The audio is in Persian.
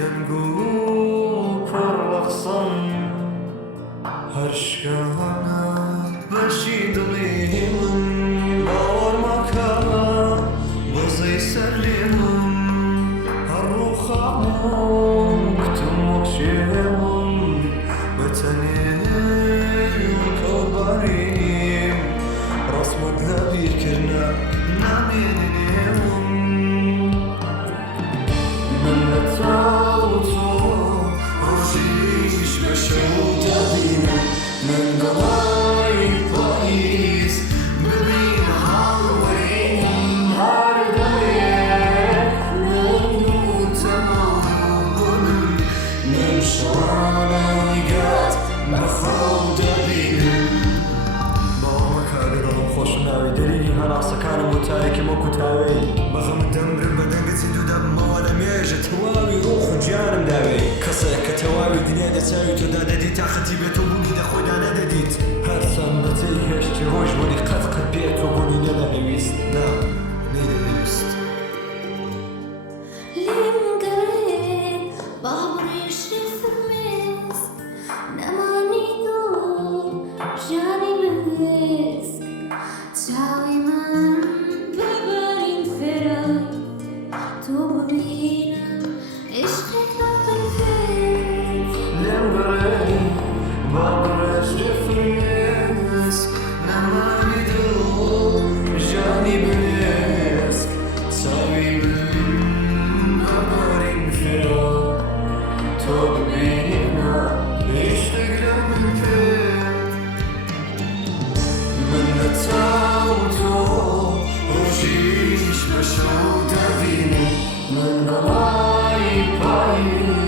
دەنگو پڕڵەقسەم هەرشکانە بەشی دڵی من باوەڕ مەکە بەزەی سەر لێ من هەڕووخاوم کتم وەک شێوم بەتەنێ کەوباریم ڕەسمت لە بیرکردنە نامێنێم من لە تاو تۆ ڕۆژیش بە شەو دەبینم من گەڵای پاییز ببین هاوڕێم هەر دەوێت من و تەمام بوونم من شەوانەگات بەخەو دەبینم باوەمەکە ئەگە دڵم خۆش ناوی دەریگی هەناسەکانم و تارێکی وەکو تاوێ بەغەم دەمرم بە دەنگەتی دوو دەبمەوە لە مێژە تەواوی ڕۆح و گیانم داوێ کەسێک کە تەواوی دنیا دەچاوی تۆدا دەدیت تاقەتی بێت و بوونی دە خۆیدا نەدەدیت هەرچەند بەجێی هێشتی ڕۆژ بوونی قەت بێت و بوونی نەدەنەویست نا نەیدەنەویست لێم گەڕێ باوەڕێشی فرمێست نەمانی تۆ ژیانی بەدەست چاوی من ببەرین فێرە تۆ ببینم عشقێک نەپەنفێت لێم گەڕێ باوەڕێشی فرمێست نەمانی دڵ ژیانی بەدەست چاوی من ببەرین فێرە تۆ ببینە عشقێک نەپەنفێت من لە تاو تۆ ڕۆژیش بە شەو دەبینم من گەڵای پاییز